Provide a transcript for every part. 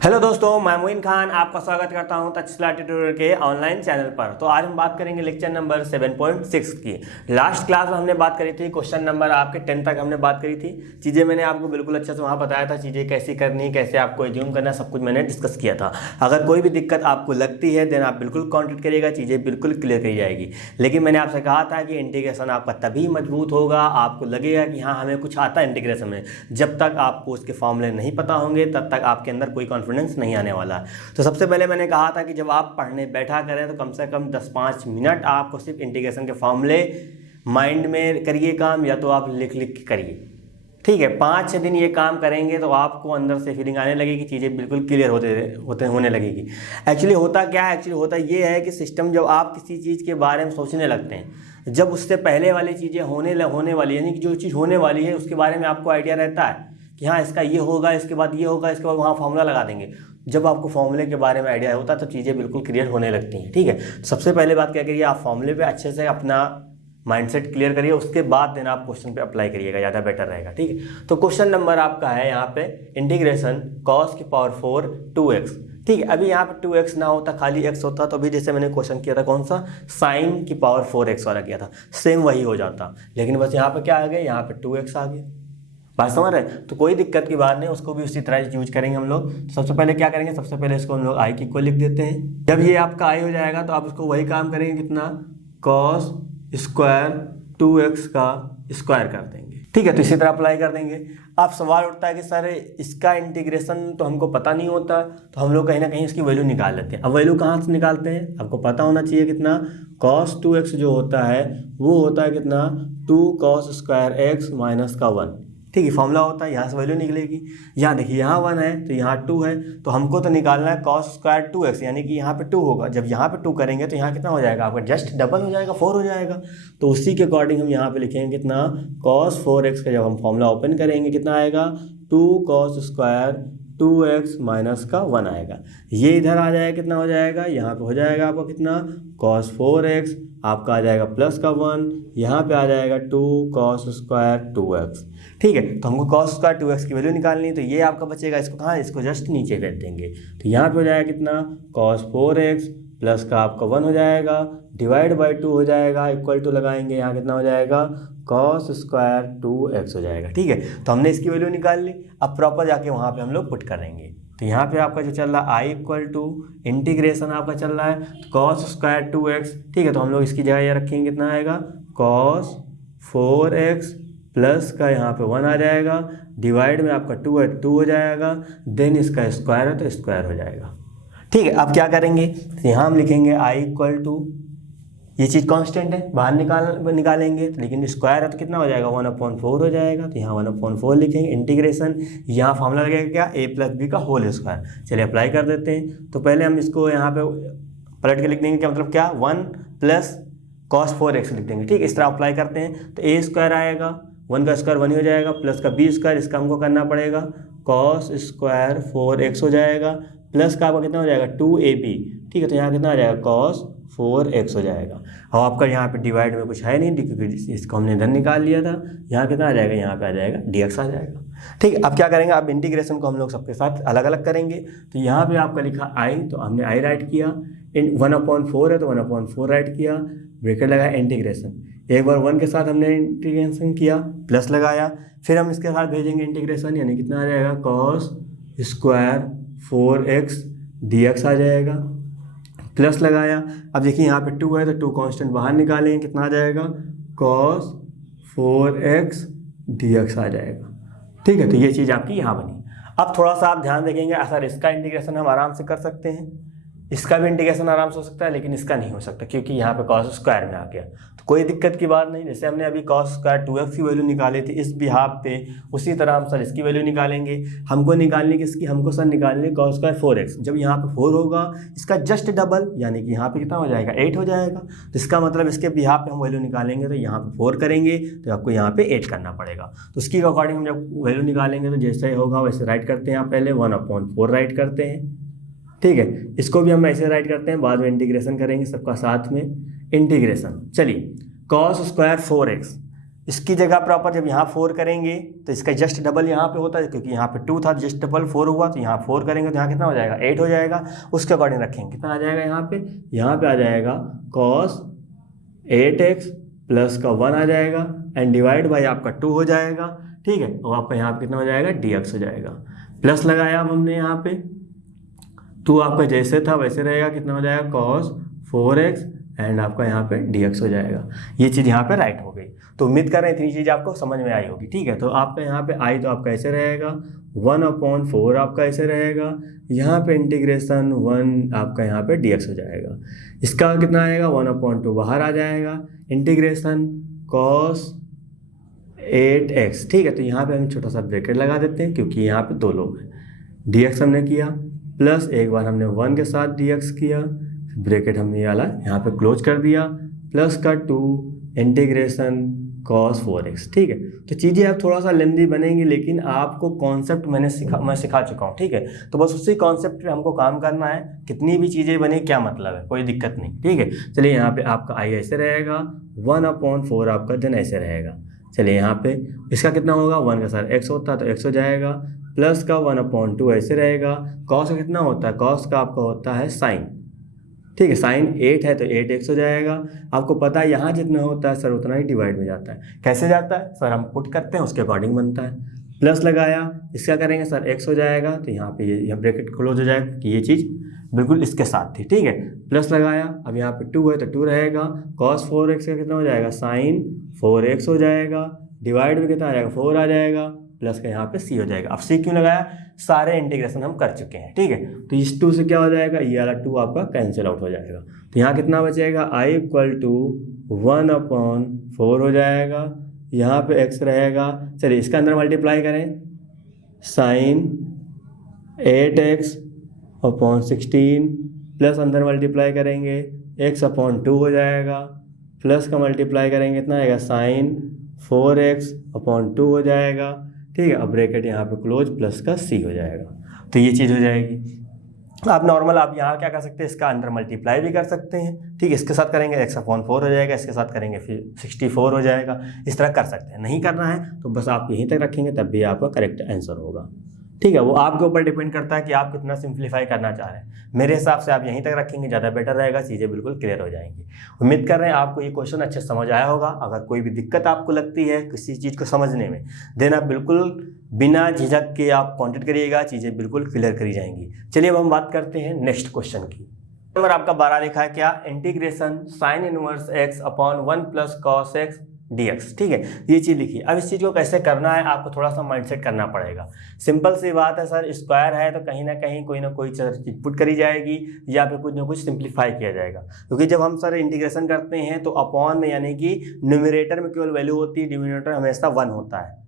Hello दोस्तों, मैं मोइन खान आपका स्वागत करता हूं तक्षशिला ट्यूटोरियल के ऑनलाइन चैनल पर। तो आज हम बात करेंगे लेक्चर नंबर 7.6 की। लास्ट क्लास में हमने बात करी थी क्वेश्चन नंबर आपके 10 तक हमने बात करी थी। चीज़ें मैंने आपको बिल्कुल अच्छे से वहाँ बताया था, चीज़ें कैसी करनी, कैसे आपको एज्यूम करना, सब कुछ मैंने डिस्कस किया था। अगर कोई भी दिक्कत आपको लगती है देन आप बिल्कुल कॉन्टेक्ट करिएगा, चीज़ें बिल्कुल क्लियर करी जाएगी। लेकिन मैंने आपसे कहा था कि इंटीग्रेशन आपका तभी मजबूत होगा, आपको लगेगा कि हाँ हमें कुछ आता है इंटीग्रेशन में। जब तक आपको उसके फॉर्मूले नहीं पता होंगे तब तक आपके अंदर कोई कॉन्फिडेंस नहीं आने वाला। तो सबसे पहले मैंने कहा था कि जब आप पढ़ने बैठा करें तो कम से कम 10-5 मिनट आपको सिर्फ इंटीग्रेशन के फॉर्मूले माइंड में करिए काम, या तो आप लिख लिख के करिए। ठीक है, 5-6 दिन ये काम करेंगे तो आपको अंदर से फीलिंग आने लगेगी, चीज़ें बिल्कुल क्लियर होने लगेगी। एक्चुअली होता क्या है, एक्चुअली होता ये है कि सिस्टम जब आप किसी चीज़ के बारे में सोचने लगते हैं, जब उससे पहले वाली चीज़ें होने वाली यानी कि जो चीज़ होने वाली है उसके बारे में आपको आइडिया रहता है कि हाँ इसका ये होगा, इसके बाद ये होगा, इसके बाद वहाँ फॉर्मूला लगा देंगे। जब आपको फॉर्मूले के बारे में आइडिया होता है तो चीज़ें बिल्कुल क्लियर होने लगती हैं। ठीक है, सबसे पहले बात क्या करिए, आप फॉर्मूले पे अच्छे से अपना माइंडसेट क्लियर करिए, उसके बाद देन आप क्वेश्चन पे अप्लाई करिएगा, ज़्यादा बेटर रहेगा। ठीक है, तो क्वेश्चन नंबर आपका है यहाँ पे इंटीग्रेशन cos की पावर 4 2x। ठीक है, अभी यहाँ पे 2x ना होता, खाली x होता तो अभी जैसे मैंने क्वेश्चन किया था कौन सा, साइन की पावर 4x वाला किया था, सेम वही हो जाता। लेकिन बस यहाँ पे क्या आ गया, यहाँ पे 2x आ गया। बात समझ रहे हैं, तो कोई दिक्कत की बात नहीं, उसको भी उसी तरह यूज करेंगे हम लोग। तो सबसे पहले क्या करेंगे, सबसे पहले इसको हम लोग आई की इक्वल लिख देते हैं। जब ये आपका आई हो जाएगा तो आप उसको वही काम करेंगे, कितना, cos स्क्वायर 2x का स्क्वायर कर देंगे। ठीक है, तो इसी तरह अप्लाई कर देंगे। अब सवाल उठता है कि सर इसका इंटीग्रेशन तो हमको पता नहीं होता, तो हम लोग कहीं ना कहीं इसकी वैल्यू निकाल लेते हैं। अब वैल्यू कहाँ से निकालते हैं, आपको पता होना चाहिए कितना, cos 2x जो होता है वो होता है कितना, 2 cos स्क्वायर x माइनस का 1। ठीक है, फॉर्मूला होता है, यहाँ से वैल्यू निकलेगी। यहाँ देखिए यहाँ 1 है तो यहाँ 2 है, तो हमको तो निकालना है cos स्क्वायर 2x, यानी कि यहाँ पे 2 होगा। जब यहाँ पे 2 करेंगे तो यहाँ कितना हो जाएगा आपका, जस्ट डबल हो जाएगा, 4 हो जाएगा। तो उसी के अकॉर्डिंग हम यहाँ पे लिखेंगे कितना, cos 4x का जब हम फॉर्मूला ओपन करेंगे कितना आएगा, 2 cos स्क्वायर 2x माइनस का 1 आएगा। ये इधर आ जाएगा, कितना हो जाएगा, यहाँ पे हो जाएगा आपका कितना, cos 4x आपका आ जाएगा प्लस का 1, यहाँ पे आ जाएगा 2 cos स्क्वायर 2x। ठीक है, तो हमको cos स्क्वायर 2x की वैल्यू निकालनी है, तो ये आपका बचेगा, इसको कहाँ, इसको जस्ट नीचे कर देंगे। तो यहाँ पे हो जाएगा कितना, cos 4x प्लस का आपका 1 हो जाएगा, डिवाइड बाई 2 हो जाएगा, इक्वल टू लगाएंगे, यहाँ कितना हो जाएगा, cos स्क्वायर 2x हो जाएगा। ठीक है, तो हमने इसकी वैल्यू निकाल ली। अब प्रॉपर जाके वहाँ पे हम लोग पुट करेंगे। तो यहाँ पे आपका जो चल रहा है i इक्वल टू इंटीग्रेशन आपका चल रहा है cos स्क्वायर 2x। ठीक है, तो हम लोग इसकी जगह ये रखेंगे, कितना आएगा, cos 4x प्लस का यहाँ पे 1 आ जाएगा, डिवाइड में आपका 2 है 2 हो जाएगा, देन इसका स्क्वायर है तो स्क्वायर हो जाएगा। ठीक है, अब क्या करेंगे, तो यहाँ हम लिखेंगे i इक्वल टू, ये चीज़ कांस्टेंट है, बाहर निकालेंगे तो, लेकिन स्क्वायर है तो कितना हो जाएगा, 1/4 हो जाएगा। तो यहाँ 1/4 लिखेंगे, इंटीग्रेशन, यहाँ फॉर्मूला लगेगा क्या, a प्लस बी का होल स्क्वायर। चलिए अप्लाई कर देते हैं। तो पहले हम इसको यहाँ पे पलट के लिख देंगे, क्या मतलब क्या, 1 प्लस cos 4x लिख देंगे। ठीक, इस तरह अप्लाई करते हैं तो a स्क्वायर आएगा, 1 का स्क्वायर 1 ही हो जाएगा, प्लस का b स्क्वायर, इसका हमको करना पड़ेगा, cos स्क्वायर 4x हो जाएगा, प्लस का आपका कितना हो जाएगा, 2ab। ठीक है, तो यहाँ कितना आ जाएगा, cos 4x हो जाएगा। और आपका यहाँ पे डिवाइड में कुछ है नहीं क्योंकि इसको हमने इधर निकाल लिया था। यहाँ कितना आ जाएगा, यहाँ पे आ जाएगा dx आ जाएगा। ठीक है, अब क्या करेंगे, अब इंटीग्रेशन को हम लोग सबके साथ अलग अलग करेंगे। तो यहाँ पे आपका लिखा i, तो हमने i राइट किया, 1/4 है तो 1/4 राइट किया, ब्रैकेट लगाया, इंटीग्रेशन, एक बार 1 के साथ हमने इंटीग्रेशन किया, प्लस लगाया, फिर हम इसके साथ भेजेंगे इंटीग्रेशन, यानी कितना आ जाएगा, cos स्क्वायर 4x dx आ जाएगा, प्लस लगाया। अब देखिए यहाँ पे 2 है तो 2 कांस्टेंट बाहर निकालेंगे, कितना आ जाएगा, cos 4x dx आ जाएगा। ठीक है, तो ये चीज़ आपकी यहाँ बनी। अब थोड़ा सा आप ध्यान रखेंगे, सर इसका इंटीग्रेशन हम आराम से कर सकते हैं, इसका भी इंटीग्रेशन आराम से हो सकता है, लेकिन इसका नहीं हो सकता क्योंकि यहाँ पे cos स्क्वायर में आ गया। तो कोई दिक्कत की बात नहीं, जैसे हमने अभी cos स्क्वायर 2x की वैल्यू निकाली थी इस बिहाफ पे, उसी तरह हम सर इसकी वैल्यू निकालेंगे। हमको निकालने किसकी, हमको सर निकालने cos स्क्वायर 4x। जब यहाँ पे 4 होगा इसका जस्ट डबल, यानी कि यहाँ पे कितना हो जाएगा, 8 हो जाएगा। तो इसका मतलब इसके बिहाफ पे हम वैल्यू निकालेंगे तो यहाँ पे 4 करेंगे तो आपको यहाँ पे 8 करना पड़ेगा। तो उसकी अकॉर्डिंग हम जब वैल्यू निकालेंगे तो जैसे होगा वैसे राइट करते हैं, आप पहले 1/4 राइट करते हैं। ठीक है, इसको भी हम ऐसे राइट करते हैं, बाद में इंटीग्रेशन करेंगे सबका साथ में, इंटीग्रेशन। चलिए cos स्क्वायर 4x, इसकी जगह प्रॉपर जब यहाँ 4 करेंगे तो इसका जस्ट डबल यहाँ पे होता है, क्योंकि यहाँ पे 2 था, जस्ट डबल 4 हुआ, तो यहाँ 4 करेंगे तो यहाँ कितना हो जाएगा 8 हो जाएगा। उसके अकॉर्डिंग रखेंगे, कितना आ जाएगा यहाँ पे आ जाएगा cos 8x प्लस का 1 आ जाएगा एंड डिवाइड बाई आपका 2 हो जाएगा, ठीक है। और आपका यहाँ पे कितना हो जाएगा dx हो जाएगा। प्लस लगाया अब हमने यहाँ पे, 2 आपका जैसे था वैसे रहेगा, कितना हो जाएगा cos 4x एंड आपका यहाँ पे dx हो जाएगा। ये चीज़ यहाँ पे राइट हो गई। तो उम्मीद कर रहे हैं इतनी चीज़ आपको समझ में आई होगी, ठीक है। तो आपका यहाँ पे आई तो आपका ऐसे रहेगा 1/4 आपका ऐसे रहेगा, यहाँ पे इंटीग्रेशन 1 आपका यहाँ पे dx हो जाएगा। इसका कितना आएगा 1/2 बाहर आ जाएगा, इंटीग्रेशन cos 8x, ठीक है। तो यहाँ पे हम छोटा सा ब्रैकेट लगा देते हैं क्योंकि यहाँ पे 2 लोग हैं। dx हमने किया प्लस एक बार हमने 1 के साथ dx किया, ब्रैकेट हमने ये वाला यहाँ पे क्लोज कर दिया, प्लस का 2 इंटीग्रेशन cos 4x, ठीक है। तो चीज़ें अब थोड़ा सा लेंदी बनेंगी, लेकिन आपको कॉन्सेप्ट मैं सिखा चुका हूँ, ठीक है। तो बस उसी कॉन्सेप्ट पे हमको काम करना है, कितनी भी चीज़ें बने क्या मतलब है, कोई दिक्कत नहीं, ठीक है। चलिए यहाँ पे आपका आई ऐसे रहेगा, 1/4 आपका देन ऐसे रहेगा। चलिए यहाँ पे इसका कितना होगा, 1 का साथ x होता है तो x हो जाएगा, प्लस का 1/2 ऐसे रहेगा। कॉस का कितना होता है, कॉस का आपका होता है साइन, ठीक है। साइन 8 है तो 8x हो जाएगा। आपको पता है यहाँ जितना होता है सर उतना ही डिवाइड में जाता है। कैसे जाता है सर, हम पुट करते हैं उसके अकॉर्डिंग बनता है। प्लस लगाया, इसका करेंगे सर x हो जाएगा, तो यहाँ पे ये ब्रैकेट क्लोज हो जाएगा कि ये चीज़ बिल्कुल इसके साथ थी, ठीक है। प्लस लगाया, अब यहाँ पे 2 है तो 2 रहेगा, cos 4x का कितना हो जाएगा sin 4x हो जाएगा, डिवाइड में कितना आ जाएगा 4 आ जाएगा, प्लस का यहाँ पे c हो जाएगा। अब c क्यों लगाया, सारे इंटीग्रेशन हम कर चुके हैं, ठीक है। तो इस 2 से क्या हो जाएगा, ये वाला 2 आपका कैंसिल आउट हो जाएगा। तो यहाँ कितना बचेगा, i = 1/4 हो जाएगा, यहाँ पे x रहेगा। चलिए इसका अंदर मल्टीप्लाई करें, sin 8x/16 प्लस अंदर मल्टीप्लाई करेंगे x/2 हो जाएगा, प्लस का मल्टीप्लाई करेंगे कितना आएगा sin 4x/2 हो जाएगा, ठीक है। अब ब्रैकेट यहाँ पे क्लोज, प्लस का c हो जाएगा। तो ये चीज़ हो जाएगी। आप नॉर्मल आप यहाँ क्या कर सकते हैं, इसका अंदर मल्टीप्लाई भी कर सकते हैं, ठीक है। इसके साथ करेंगे x/4 हो जाएगा, इसके साथ करेंगे फिर 64 हो जाएगा। इस तरह कर सकते हैं। नहीं करना है तो बस आप यहीं तक रखेंगे तब भी आपका करेक्ट आंसर होगा, ठीक है। वो आपके ऊपर डिपेंड करता है कि आप कितना सिंप्लीफाई करना चाह रहे हैं। मेरे हिसाब से आप यहीं तक रखेंगे ज़्यादा बेटर रहेगा, चीज़ें बिल्कुल क्लियर हो जाएंगी। उम्मीद कर रहे हैं आपको ये क्वेश्चन अच्छे समझ आया होगा। अगर कोई भी दिक्कत आपको लगती है किसी चीज़ को समझने में, देन आप बिल्कुल बिना झिझक के आप कॉन्टेक्ट करिएगा, चीज़ें बिल्कुल क्लियर करी जाएंगी। चलिए अब हम बात करते हैं नेक्स्ट क्वेश्चन की। नंबर आपका 12 लिखा है क्या, integration sin 1x/1 + cos x dx, ठीक है। ये चीज़ लिखिए। अब इस चीज़ को कैसे करना है आपको थोड़ा सा माइंडसेट करना पड़ेगा। सिंपल सी बात है सर, स्क्वायर है तो कहीं ना कहीं कोई ना कोई चीज पुट करी जाएगी या फिर कुछ ना कुछ सिंप्लीफाई किया जाएगा, क्योंकि जब हम सर इंटीग्रेशन करते हैं तो अपॉन में यानी कि न्यूमरेटर में केवल वैल्यू होती है, डिनोमिनेटर हमेशा 1 होता है।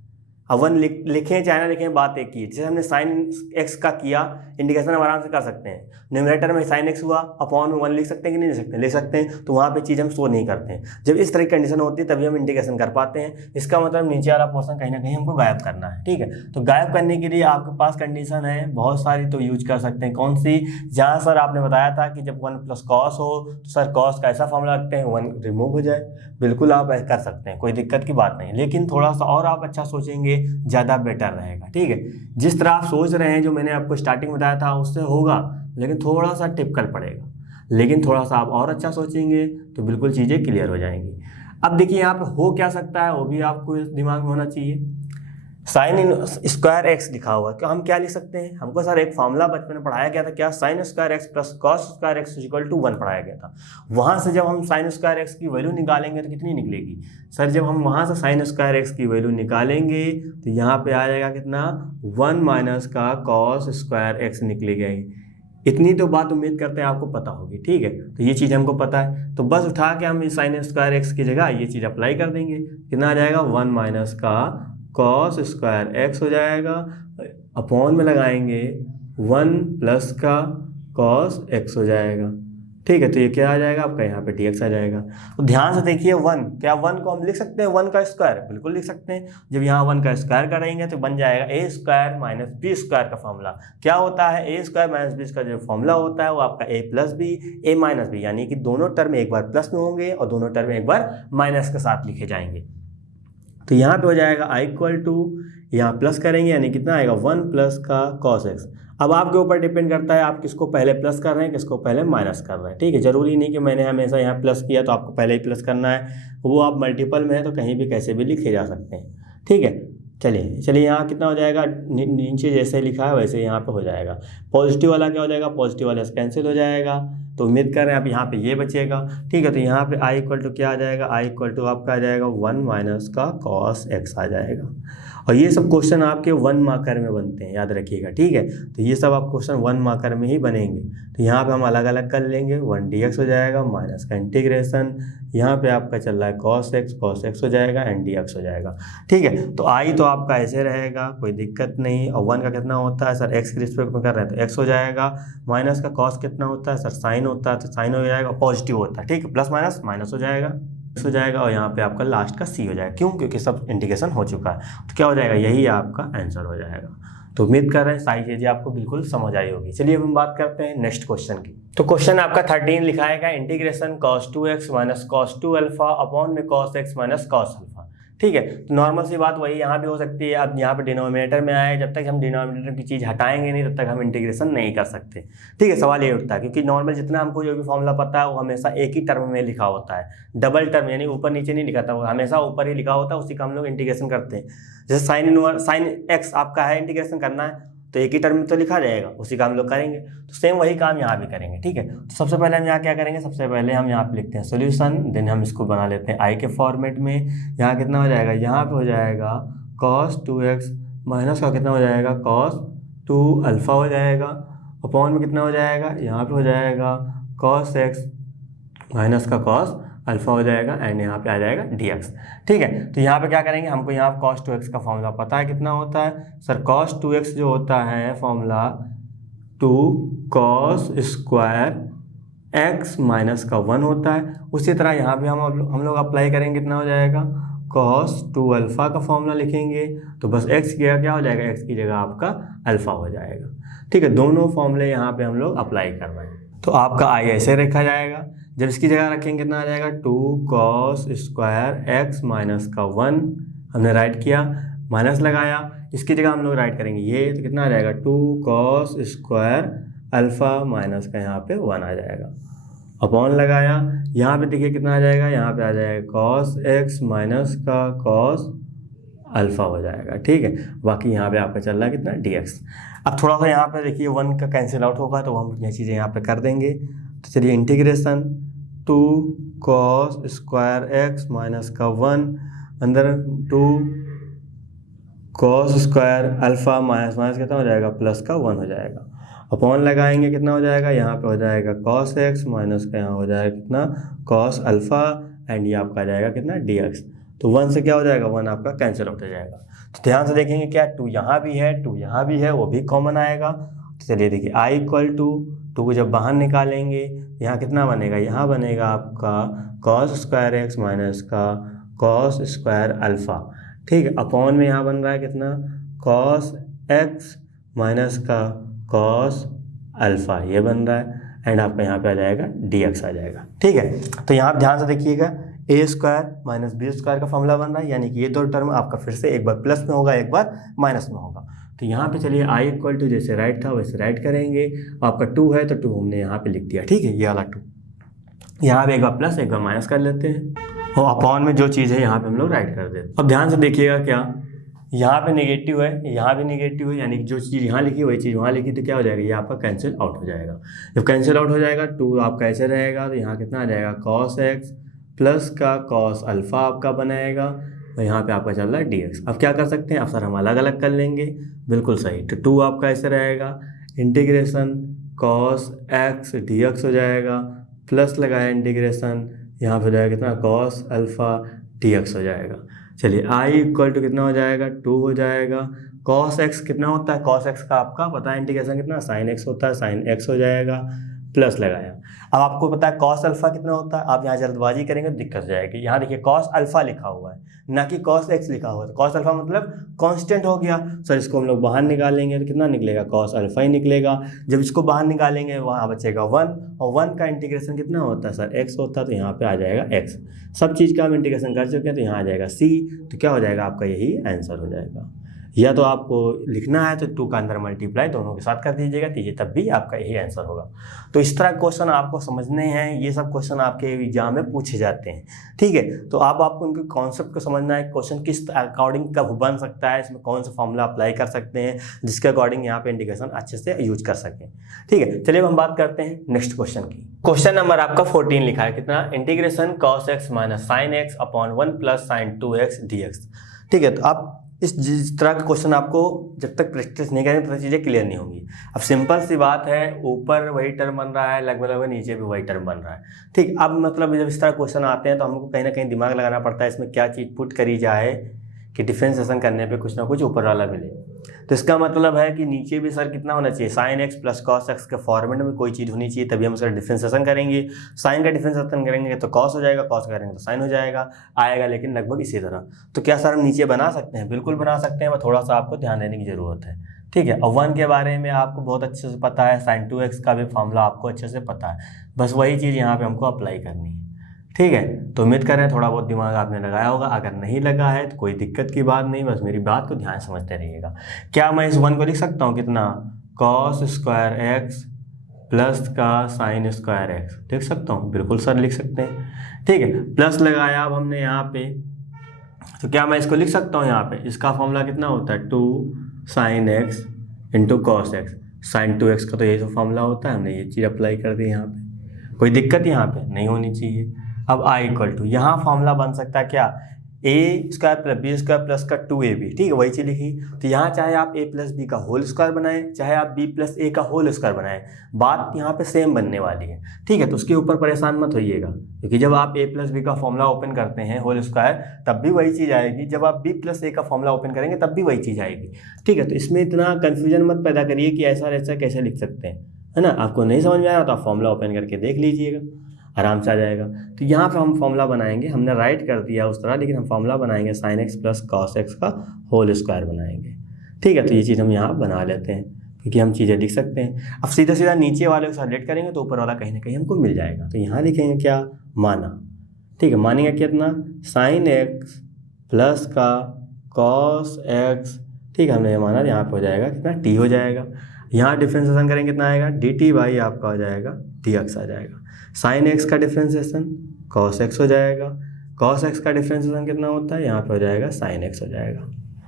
अब 1 लिखें चाहे ना लिखें, बात एक ही। जैसे हमने sin x का किया, इंटीग्रेशन हम आराम से कर सकते हैं। न्यूमरेटर में sin x हुआ, अपॉन में 1 लिख सकते हैं कि नहीं लिख सकते, ले सकते हैं। तो वहाँ पे चीज़ हम शो नहीं करते हैं। जब इस तरह की कंडीशन होती है तभी हम इंटीग्रेशन कर पाते हैं। इसका मतलब नीचे वाला पोर्शन कहीं ना कहीं हमको गायब करना है, ठीक है। तो गायब करने के लिए आपके पास कंडीशन है बहुत सारी, तो यूज कर सकते हैं। कौन सी, जहाँ सर आपने बताया था कि जब 1 + cos हो तो सर cos का ऐसा फॉर्मूला रखते हैं 1 रिमूव हो जाए, बिल्कुल आप ऐसा कर सकते हैं, कोई दिक्कत की बात नहीं। लेकिन थोड़ा सा और आप अच्छा सोचेंगे ज़्यादा बेटर रहेगा, ठीक है। जिस तरह आप सोच रहे हैं जो मैंने आपको स्टार्टिंग बताया था उससे होगा, लेकिन थोड़ा सा टिपिकल पड़ेगा। लेकिन थोड़ा सा आप और अच्छा सोचेंगे तो बिल्कुल चीज़ें क्लियर हो जाएंगी। अब देखिए यहाँ पर हो क्या सकता है वो भी आपको दिमाग में होना चाहिए। sin स्क्वायर x लिखा हुआ है, तो हम क्या लिख सकते हैं, हमको सर एक फॉर्मूला बचपन में पढ़ाया गया था, क्या sin square x + cos square x = 1 पढ़ाया गया था। वहाँ से जब हम sin स्क्वायर x की वैल्यू निकालेंगे तो कितनी निकलेगी सर, जब हम वहाँ से sin स्क्वायर x की वैल्यू निकालेंगे तो यहाँ पे आ जाएगा कितना, 1 - का cos स्क्वायर x निकलेगा। इतनी तो बात उम्मीद करते हैं आपको पता होगी, ठीक है। तो ये चीज़ हमको पता है, तो बस उठा के हम sin स्क्वायर x की जगह ये चीज़ अप्लाई कर देंगे। कितना आ जाएगा, 1 - का cos स्क्वायर x हो जाएगा, अपॉन में लगाएंगे 1 + का cos x हो जाएगा, ठीक है। तो ये क्या आ जाएगा आपका, यहाँ पे dx आ जाएगा। तो ध्यान से देखिए 1, क्या 1 को हम लिख सकते हैं 1 का स्क्वायर, बिल्कुल लिख सकते हैं। जब यहाँ 1 का स्क्वायर करेंगे तो बन जाएगा a² - b² का फॉर्मूला। क्या होता है, a² - b का जो फॉर्मूला होता है वो आपका a + b a - b, यानी कि दोनों टर्म एक बार प्लस में होंगे और दोनों टर्म एक बार माइनस के साथ लिखे जाएंगे। तो यहाँ पे हो जाएगा आई इक्वल टू, यहाँ प्लस करेंगे यानी कितना आएगा 1 प्लस का कॉस एक्स। अब आपके ऊपर डिपेंड करता है आप किसको पहले प्लस कर रहे हैं किसको पहले माइनस कर रहे हैं। ठीक है, जरूरी नहीं कि मैंने हमेशा यहाँ प्लस किया तो आपको पहले ही प्लस करना है, वो आप मल्टीपल में है तो कहीं भी कैसे भी लिखे जा सकते हैं। ठीक है, चलिए यहाँ कितना हो जाएगा, नीचे जैसे लिखा है वैसे यहाँ पे हो जाएगा। पॉजिटिव वाला क्या हो जाएगा, पॉजिटिव वाला कैंसिल हो जाएगा, तो उम्मीद कर रहे हैं आप यहाँ पे ये बचेगा। ठीक है, तो यहाँ पे आई इक्वल टू क्या आ जाएगा, आई इक्वल टू आपका आ जाएगा 1 माइनस का कॉस एक्स आ जाएगा। और ये सब क्वेश्चन आपके 1 मार्कर में बनते हैं, याद रखिएगा। ठीक है, तो ये सब आप क्वेश्चन 1 मार्कर में ही बनेंगे। तो यहाँ पे हम अलग अलग कर लेंगे, 1 dx हो जाएगा माइनस का इंटीग्रेशन, यहाँ पे आपका चल रहा है cos x हो जाएगा एंड dx हो जाएगा। ठीक है, तो आई तो आपका ऐसे रहेगा, कोई दिक्कत नहीं। और 1 का कितना होता है सर, x के रिस्पेक्ट में कर रहे हैं तो x हो जाएगा, माइनस का cos कितना होता है सर, साइन होता है तो साइन हो जाएगा, पॉजिटिव होता है। ठीक है, प्लस माइनस माइनस हो जाएगा, हो जाएगा, और यहाँ पे आपका लास्ट का सी हो जाएगा। क्यों, क्योंकि सब इंटीग्रेशन हो चुका है। तो क्या हो जाएगा, यही आपका आंसर हो जाएगा। तो उम्मीद कर रहे हैं सारी चीज़ें आपको बिल्कुल समझ आई होगी। चलिए अब हम बात करते हैं नेक्स्ट क्वेश्चन की। तो क्वेश्चन आपका 13 लिखा है integration cos 2x minus cos 2 alpha upon में cos x minus cos alpha. ठीक है, तो नॉर्मल सी बात वही यहाँ भी हो सकती है। अब यहाँ पे डिनोमिनेटर में आए, जब तक हम डिनोमिनेटर की चीज़ हटाएंगे नहीं तब तक हम इंटीग्रेशन नहीं कर सकते। ठीक है, सवाल ये उठता है क्योंकि नॉर्मल जितना हमको जो भी फॉर्मूला पता है वो हमेशा एक ही टर्म में लिखा होता है, डबल टर्म यानी ऊपर नीचे नहीं लिखा था, वो हमेशा ऊपर ही लिखा होता है, उसी का हम लोग इंटीग्रेशन करते हैं। जैसे साइन एक्स आपका है, इंटीग्रेशन करना है तो एक ही टर्म में तो लिखा जाएगा, उसी का हम लोग करेंगे। तो सेम वही काम यहाँ भी करेंगे। ठीक है, तो सबसे पहले हम यहाँ क्या करेंगे, सबसे पहले हम यहाँ पे लिखते हैं सोल्यूशन, देन हम इसको बना लेते हैं आई के फॉर्मेट में। यहाँ कितना हो जाएगा, यहाँ पे हो जाएगा cos 2x माइनस का कितना हो जाएगा cos 2 अल्फा हो जाएगा, अपॉन में कितना हो जाएगा, यहाँ पे हो जाएगा cos x माइनस का cos अल्फा हो जाएगा एंड यहाँ पे आ जाएगा dx। ठीक है, तो यहाँ पे क्या करेंगे, हमको यहाँ cos 2x का फॉर्मूला पता है कितना होता है सर, cos 2x जो होता है formula 2 cos square x minus का 1 होता है। उसी तरह यहाँ पे हम लोग अप्लाई करेंगे, कितना हो जाएगा cos 2 अल्फा का फॉर्मूला लिखेंगे तो बस x की जगह क्या हो जाएगा, x की जगह आपका अल्फा हो जाएगा। ठीक है, दोनों फॉर्मूले यहाँ पे हम लोग अप्लाई कर रहे हैं। तो आपका आई ऐसे रखा जाएगा, जब इसकी जगह रखेंगे कितना आ जाएगा 2 cos स्क्वायर x माइनस का 1 हमने राइट किया, माइनस लगाया, इसकी जगह हम लोग राइट करेंगे ये, तो कितना आ जाएगा 2 cos स्क्वायर अल्फा माइनस का यहाँ पे 1 आ जाएगा, अपॉन लगाया, यहाँ पे देखिए कितना आ जाएगा, यहाँ पे आ जाएगा cos x माइनस का cos अल्फा हो जाएगा। ठीक है, बाकी यहाँ पे आपका चल रहा है कितना dx। अब थोड़ा सा यहाँ पे देखिए 1 का कैंसिल आउट होगा तो हम ये चीज़ें यहाँ पे कर देंगे। तो चलिए integration 2 cos square x minus का 1 अंदर 2 cos square alpha minus minus कितना हो जाएगा, प्लस का 1 हो जाएगा, अपॉन लगाएंगे कितना हो जाएगा, यहाँ पे हो जाएगा cos x माइनस का यहाँ हो जाएगा कितना cos अल्फा एंड ये आपका आ जाएगा कितना dx। तो 1 से क्या हो जाएगा, 1 आपका कैंसिल आउट हो जाएगा। तो ध्यान से देखेंगे क्या 2 यहाँ भी है 2 यहाँ भी है, वो भी कॉमन आएगा। तो चलिए देखिए आई इक्वल टू 2 को जब बाहर निकालेंगे यहाँ कितना बनेगा, यहाँ बनेगा आपका cos स्क्वायर x माइनस का cos स्क्वायर अल्फा। ठीक है, अपॉन में यहाँ बन रहा है कितना cos x माइनस का cos अल्फा, ये बन रहा है एंड आपका यहाँ पे आ जाएगा dx आ जाएगा। ठीक है, तो यहाँ ध्यान से देखिएगा ए स्क्वायर माइनस बी स्क्वायर का फॉर्मूला बन रहा है, यानी कि ये दो टर्म आपका फिर से एक बार प्लस में होगा एक बार माइनस में होगा। तो यहाँ पे चलिए आई इक्वल टू जैसे राइट था वैसे राइट करेंगे, आपका 2 है तो 2 हमने यहाँ पे लिख दिया। ठीक है, ये वाला 2 यहाँ पे एक बार प्लस एक बार माइनस कर लेते हैं और अपॉन में जो चीज़ है यहाँ पे हम लोग राइट कर देते हैं। अब ध्यान से देखिएगा क्या यहाँ पे नेगेटिव है यहाँ भी नेगेटिव है, यानी कि जो चीज़ यहाँ लिखी वही चीज़ वहाँ लिखी, तो क्या हो जाएगा, ये आपका कैंसिल आउट हो जाएगा। जब कैंसिल आउट हो जाएगा 2 आपका ऐसे रहेगा तो यहाँ कितना आ जाएगा cos x प्लस का cos अल्फा आपका बनाएगा और यहाँ पे आपका चल रहा है dx। अब क्या कर सकते हैं, अब सर हम अलग अलग कर लेंगे, बिल्कुल सही। तो 2 आपका ऐसे रहेगा इंटीग्रेशन cos x dx हो जाएगा, प्लस लगाया इंटीग्रेशन यहाँ पे हो जाएगा कितना cos अल्फा dx हो जाएगा। चलिए आई इक्वल टू कितना हो जाएगा 2 हो जाएगा, cos x कितना होता है, cos x का आपका पता है इंटीग्रेशन कितना sin x होता है, sin x हो जाएगा प्लस लगाया। अब आपको पता है कॉस अल्फा कितना होता है, आप यहाँ जल्दबाजी करेंगे तो दिक्कत हो जाएगी। यहाँ देखिए कॉस अल्फा लिखा हुआ है, ना कि कॉस एक्स लिखा हुआ है। कॉस अल्फा मतलब कांस्टेंट हो गया सर, इसको हम लोग बाहर निकालेंगे तो कितना निकलेगा, कॉस अल्फा ही निकलेगा। जब इसको बाहर निकालेंगे वहाँ बचेगा 1, और 1 का इंटीग्रेशन कितना होता है सर, एक्स होता है, तो यहाँ पे आ जाएगा एक्स। सब चीज़ का हम इंटीग्रेशन कर चुके हैं, तो यहाँ आ जाएगा सी। तो क्या हो जाएगा आपका, यही आंसर हो जाएगा। या तो आपको लिखना है तो 2 का अंदर मल्टीप्लाई दोनों के साथ कर दीजिएगा, तो ये तब भी आपका यही आंसर होगा। तो इस तरह क्वेश्चन आपको समझने हैं, ये सब क्वेश्चन आपके एग्जाम में पूछे जाते हैं, ठीक है। तो आपको उनके कॉन्सेप्ट को समझना है, क्वेश्चन किस अकॉर्डिंग कब बन सकता है, इसमें कौन सा फॉर्मूला अप्लाई कर सकते हैं जिसके अकॉर्डिंग यहाँ पे इंटीग्रेशन अच्छे से यूज कर सकें, ठीक है। चलिए हम बात करते हैं नेक्स्ट क्वेश्चन की। क्वेश्चन नंबर आपका 14 लिखा है, कितना, integration cos x minus sine x upon 1 plus sign 2x dx, ठीक है। तो आप जिस तरह का क्वेश्चन आपको जब तक प्रैक्टिस नहीं करेंगे तो चीज़ें क्लियर नहीं होंगी। अब सिंपल सी बात है, ऊपर वही टर्म बन रहा है, लगभग नीचे भी वही टर्म बन रहा है, ठीक। अब मतलब जब इस तरह क्वेश्चन आते हैं तो हमको कहीं ना कहीं दिमाग लगाना पड़ता है, इसमें क्या चीज़ पुट करी जाए कि डिफरेंशिएशन करने पे कुछ ना कुछ ऊपर वाला मिले। तो इसका मतलब है कि नीचे भी सर कितना होना चाहिए, sine x plus cos x के फॉर्मेट में कोई चीज़ होनी चाहिए, तभी हम उसका डिफरेंशिएशन करेंगे। साइन का डिफरेंशिएशन करेंगे तो कॉस हो जाएगा, कॉस करेंगे तो साइन हो जाएगा, आएगा लेकिन लगभग इसी तरह। तो क्या सर हम नीचे बना सकते हैं, बिल्कुल बना सकते हैं, बस थोड़ा सा आपको ध्यान देने की ज़रूरत है, ठीक है। और 1 के बारे में आपको बहुत अच्छे से पता है, साइन 2x का भी फॉर्मूला आपको अच्छे से पता है, बस वही चीज़ यहाँ पे हमको अप्लाई करनी है, ठीक है। तो उम्मीद कर रहे हैं थोड़ा बहुत दिमाग आपने लगाया होगा, अगर नहीं लगा है तो कोई दिक्कत की बात नहीं, बस मेरी बात को ध्यान समझते रहिएगा। क्या मैं इस 1 को लिख सकता हूँ, कितना, cos स्क्वायर एक्स प्लस का साइन स्क्वायर एक्स, लिख सकता हूँ, बिल्कुल सर लिख सकते हैं, ठीक है। प्लस लगाया अब हमने यहाँ पे, तो क्या मैं इसको लिख सकता हूँ, यहाँ पे इसका फॉर्मूला कितना होता है, 2 sine x into cos x, sine 2x का तो यही सब फॉर्मूला होता है, हमने ये चीज़ अप्लाई कर दी यहाँ पे, कोई दिक्कत यहाँ पे नहीं होनी चाहिए। अब i इक्वल टू, यहाँ फॉर्मूला बन सकता है क्या, A square plus B square plus का 2ab, ठीक है, वही चीज़ लिखी। तो यहाँ चाहे आप a प्लस बी का होल स्क्वायर बनाएं, चाहे आप b प्लस ए का होल स्क्वायर बनाएं, बात यहाँ पे सेम बनने वाली है, ठीक है। तो उसके ऊपर परेशान मत होइएगा, क्योंकि जब आप a प्लस बी का फॉर्मूला ओपन करते हैं होल स्क्वायर, तब भी वही चीज़ आएगी, जब आप b प्लस ए का फॉर्मूला ओपन करेंगे तब भी वही चीज़ आएगी, ठीक है। तो इसमें इतना कन्फ्यूजन मत पैदा करिए कि ऐसा कैसे लिख सकते हैं, है ना। आपको नहीं समझ में आया तो आप फॉर्मूला ओपन करके देख लीजिएगा, आराम से आ जाएगा। तो यहाँ पे हम फॉर्मूला बनाएंगे, हमने राइट कर दिया उस तरह, लेकिन हम फॉर्मूला बनाएंगे sine x plus cos x का होल स्क्वायर बनाएंगे, ठीक है। तो ये चीज़ हम यहाँ बना लेते हैं, क्योंकि हम चीज़ें लिख सकते हैं। अब सीधा सीधा नीचे वाले को सेलेक्ट करेंगे तो ऊपर वाला कहीं ना कहीं हमको मिल जाएगा। तो यहाँ लिखेंगे क्या, माना, ठीक है। मानेंगे कितना, साइन एक्स प्लस का कॉस एक्स, ठीक है, हमने ये माना, यहाँ पे हो जाएगा कितना, टी हो जाएगा। यहाँ डिफ्रेंशिएशन करेंगे कितना आएगा, डी टी बाई आपका हो जाएगा डी एक्स आ जाएगा। साइन एक्स का डिफ्रेंशिएशन कॉस एक्स हो जाएगा, कॉस एक्स का डिफ्रेंशिएशन कितना होता है, यहाँ पे हो जाएगा साइन एक्स हो जाएगा।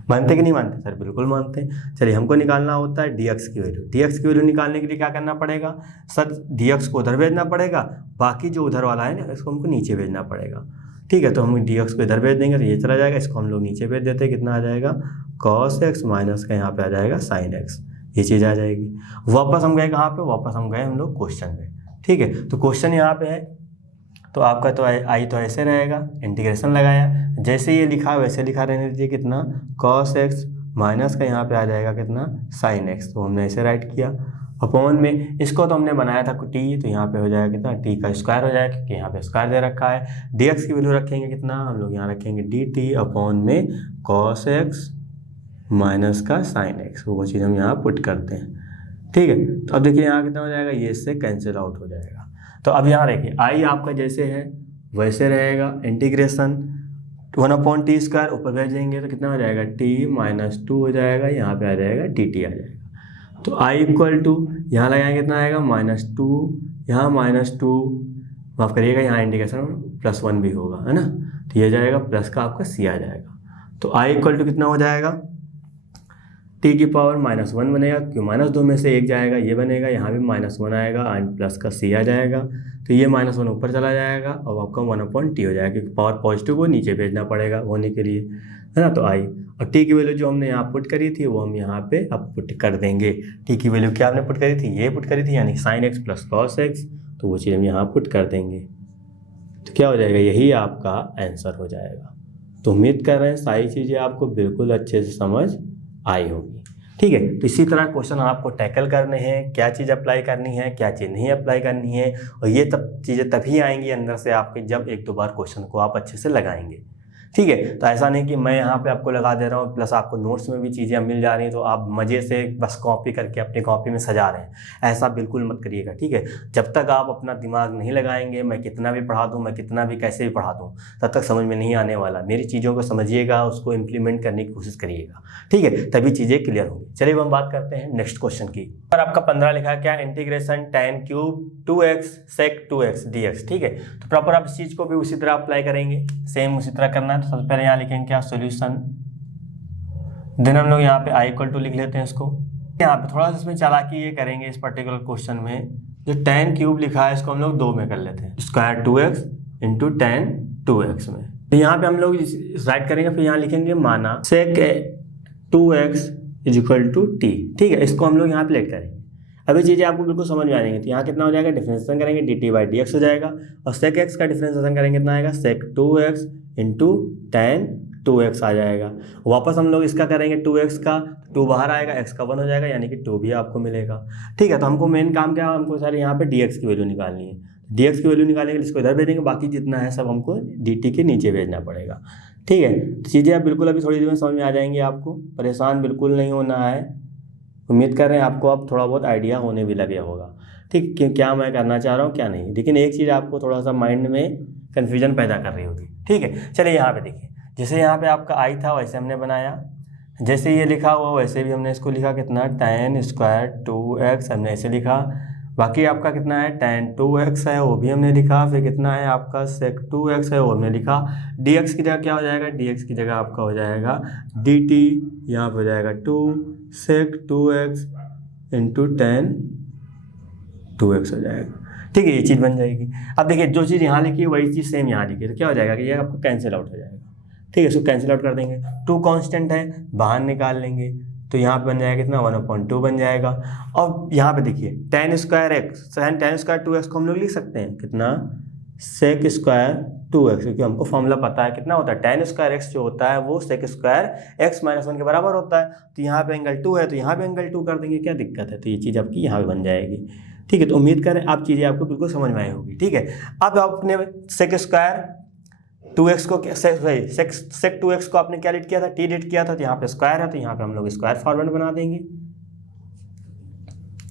मानते कि नहीं मानते सर, बिल्कुल मानते हैं। चलिए, हमको निकालना होता है डी एक्स की वैल्यू। डी एक्स की वैल्यू निकालने के लिए क्या करना पड़ेगा सर, डी एक्स को उधर भेजना पड़ेगा, बाकी जो उधर वाला है ना इसको हमको नीचे भेजना पड़ेगा, ठीक है। तो हम डी एक्स को इधर भेज देंगे तो ये चला जाएगा, इसको हम लोग नीचे भेज देते हैं, कितना आ जाएगा, कॉस एक्स माइनस का यहाँ पे आ जाएगा साइन एक्स, ये चीज़ आ जाएगी। वापस हम गए कहाँ पे, वापस हम गए हम लोग क्वेश्चन में, ठीक है। तो क्वेश्चन यहाँ पे है, तो आपका तो आई तो ऐसे रहेगा, इंटीग्रेशन लगाया, जैसे ये लिखा वैसे लिखा रहने दीजिए, कितना, कॉस एक्स माइनस का यहाँ पे आ जाएगा कितना, साइन एक्स, तो हमने ऐसे राइट किया। अपॉन में इसको तो हमने बनाया था टी, तो यहाँ पे हो जाएगा कितना, टी का स्क्वायर हो जाएगा, क्योंकि यहाँ पे स्क्वायर दे रखा है। डी एक्स की वैल्यू रखेंगे कितना, हम लोग यहाँ रखेंगे डी टी अपॉन में कॉस एक्स माइनस का साइन एक्स, वो चीज़ हम यहाँ पुट करते हैं, ठीक है। तो अब देखिए यहाँ कितना हो जाएगा, ये इससे कैंसिल आउट हो जाएगा। तो अब यहाँ देखिए आई आपका जैसे है वैसे रहेगा, इंटीग्रेशन 1/t स्क्वायर ऊपर भेज देंगे तो कितना हो जाएगा, t माइनस 2 हो जाएगा, यहाँ पे आ जाएगा dt आ जाएगा। तो i इक्वल टू यहाँ लगाएंगे कितना आएगा, -2, यहाँ -2, माफ़ करिएगा, यहाँ इंटीग्रेशन +1 भी होगा, है ना। तो ये जाएगा प्लस का आपका c आ जाएगा। तो i इक्वल टू कितना हो जाएगा, t की पावर -1 बनेगा, क्यों -2 में से 1 जाएगा, ये बनेगा, यहाँ भी -1 आएगा एंड प्लस का c आ जाएगा। तो ये -1 ऊपर चला जाएगा और आपका 1/t हो जाएगा, क्योंकि पावर पॉजिटिव को नीचे भेजना पड़ेगा होने के लिए, है ना। तो i और t की वैल्यू जो हमने यहाँ पुट करी थी वो हम यहाँ पे अब पुट कर देंगे। t की वैल्यू क्या हमने पुट करी थी, ये पुट करी थी, यानी sine x plus cos x, तो वो चीज़ हम यहाँ पुट कर देंगे। तो क्या हो जाएगा, यही आपका आंसर हो जाएगा। तो उम्मीद कर रहे हैं सारी चीज़ें आपको बिल्कुल अच्छे से समझ आई होगी। ठीक है। तो इसी तरह क्वेश्चन आपको टैकल करने हैं, क्या चीज़ अप्लाई करनी है, क्या चीज़ नहीं अप्लाई करनी है, और ये तब चीज़ें तभी आएंगी अंदर से आपके जब एक दो बार क्वेश्चन को आप अच्छे से लगाएंगे। ठीक है। तो ऐसा नहीं कि मैं यहाँ पे आपको लगा दे रहा हूँ प्लस आपको नोट्स में भी चीज़ें मिल जा रही हैं तो आप मज़े से बस कॉपी करके अपनी कॉपी में सजा रहे हैं, ऐसा बिल्कुल मत करिएगा। ठीक है। जब तक आप अपना दिमाग नहीं लगाएंगे, मैं कितना भी पढ़ा दूँ, मैं कितना भी कैसे भी पढ़ा दूँ, तब तक समझ में नहीं आने वाला। मेरी चीज़ों को समझिएगा, उसको इम्प्लीमेंट करने की कोशिश करिएगा। ठीक है, तभी चीज़ें क्लियर होंगी। चलिए हम बात करते हैं नेक्स्ट क्वेश्चन की। और आपका 15 लिखा है क्या, integration tan cube 2x sec 2x dx। ठीक है। तो प्रॉपर आप इस चीज़ को भी उसी तरह अप्लाई करेंगे, सेम उसी तरह करना है। तो सबसे पहले यहाँ लिखेंगे क्या, सोल्यूशन, देन हम लोग यहाँ पे i इक्वल टू लिख लेते हैं इसको। यहाँ पे थोड़ा सा इसमें चालाकी ये करेंगे इस पर्टिकुलर क्वेश्चन में, जो tan क्यूब लिखा है इसको हम लोग 2 में कर लेते हैं, square 2x into tan 2x में। तो यहाँ पे हम लोग राइट करेंगे, फिर यहाँ लिखेंगे माना sec 2x is equal to t। ठीक है, इसको हम लोग यहाँ पे लेट करेंगे। अभी चीज़ें आपको बिल्कुल समझ में आ जाएंगी। तो यहाँ कितना हो जाएगा, डिफरेंशिएशन करेंगे dt बाई dx हो जाएगा, और sec x का डिफरेंशिएशन करेंगे कितना आएगा, sec 2x into tan 2x आ जाएगा। वापस हम लोग इसका करेंगे 2x का, 2 बाहर आएगा, x का 1 हो जाएगा, यानी कि 2 भी आपको मिलेगा। ठीक है। तो हमको मेन काम क्या है, हमको सारे यहाँ पे dx की वैल्यू निकालनी है। dx की वैल्यू निकालने के लिए इसको इधर भेजेंगे, बाकी जितना है सब हमको dt के नीचे भेजना पड़ेगा। ठीक है। तो चीज़ें आप बिल्कुल अभी थोड़ी देर में समझ में आ जाएंगी, आपको परेशान बिल्कुल नहीं होना है। उम्मीद कर रहे हैं आपको अब थोड़ा बहुत आइडिया होने भी लगे होगा। ठीक, कि क्या मैं करना चाह रहा हूँ क्या नहीं। लेकिन एक चीज़ आपको थोड़ा सा माइंड में कन्फ्यूजन पैदा कर रही होगी। ठीक है। चलिए यहाँ पे देखिए, जैसे यहाँ पे आपका आई था वैसे हमने बनाया, जैसे ये लिखा हुआ वैसे भी हमने इसको लिखा, कितना tan स्क्वायर 2x हमने ऐसे लिखा। बाकी आपका कितना है tan 2x है वो भी हमने लिखा, फिर कितना है आपका sec 2x है वो हमने लिखा। dx की जगह क्या हो जाएगा, dx की जगह आपका हो जाएगा dt, यहाँ पे हो जाएगा 2 sec 2x into tan 2x हो जाएगा। ठीक है, ये चीज़ बन जाएगी। अब देखिए जो चीज़ यहाँ लिखी है वही चीज़ सेम यहाँ लिखी है, तो क्या हो जाएगा कि ये आपको कैंसिल आउट हो जाएगा। ठीक है, इसको कैंसिल आउट कर देंगे। 2 कांस्टेंट है, बाहर निकाल लेंगे, तो यहाँ पे बन जाएगा कितना, 1/2 बन जाएगा। और यहाँ पे देखिए tan square x, tan square 2x को हम लोग लिख सकते हैं कितना, sec स्क्वायर 2x, क्योंकि हमको फॉर्मूला पता है कितना होता है, tan स्क्वायर x जो होता है वो sec स्क्वायर x माइनस 1 के बराबर होता है। तो यहाँ पे एंगल 2 है, तो यहाँ पे एंगल 2 कर देंगे, क्या दिक्कत है। तो ये चीज़ आपकी यहाँ पे बन जाएगी। ठीक है। तो उम्मीद करें आप चीज़ें आपको बिल्कुल समझ में आई होगी। ठीक है। अब आपने sec स्क्वायर 2x को sec 2x को आपने क्या लिट किया था, t लिट किया था, तो यहाँ पे स्क्वायर है, तो यहाँ पे हम लोग स्क्वायर फॉर्मेट बना देंगे।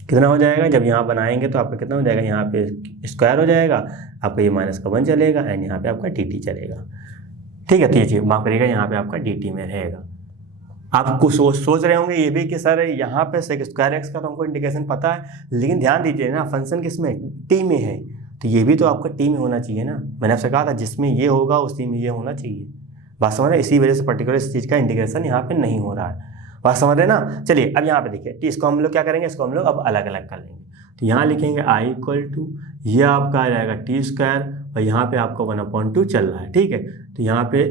कितना हो जाएगा, जब यहाँ बनाएंगे तो आपका कितना हो जाएगा, यहाँ पे स्क्वायर हो जाएगा, आपका ये माइनस का 1 चलेगा, एंड यहाँ पे आपका dt चलेगा। ठीक है। तो ये चीज़ माफ करिएगा, यहाँ पे आपका dt में रहेगा। आपको सोच रहे होंगे ये भी कि सर यहाँ पे sec स्क्वायर x का तो हमको इंडिकेशन पता है, लेकिन ध्यान दीजिए ना, फंक्शन किसमें, t में है, तो ये भी तो आपका टी में होना चाहिए ना। मैंने आपसे कहा था जिसमें ये होगा उसी में ये होना चाहिए। बात समझ रहे, इसी वजह से पर्टिकुलर इस चीज़ का इंटीग्रेशन यहाँ पे नहीं हो रहा है। बात समझ रहे ना। चलिए अब यहाँ पे देखिए टी, इसको हम लोग क्या करेंगे, इसको हम लोग अब अलग अलग कर लेंगे। तो यहाँ लिखेंगे आई इक्वल टू, ये आपका आ जाएगा टी स्क्वायर, और यहाँ पे आपको 1/2 चल रहा है। ठीक है। तो यहाँ पे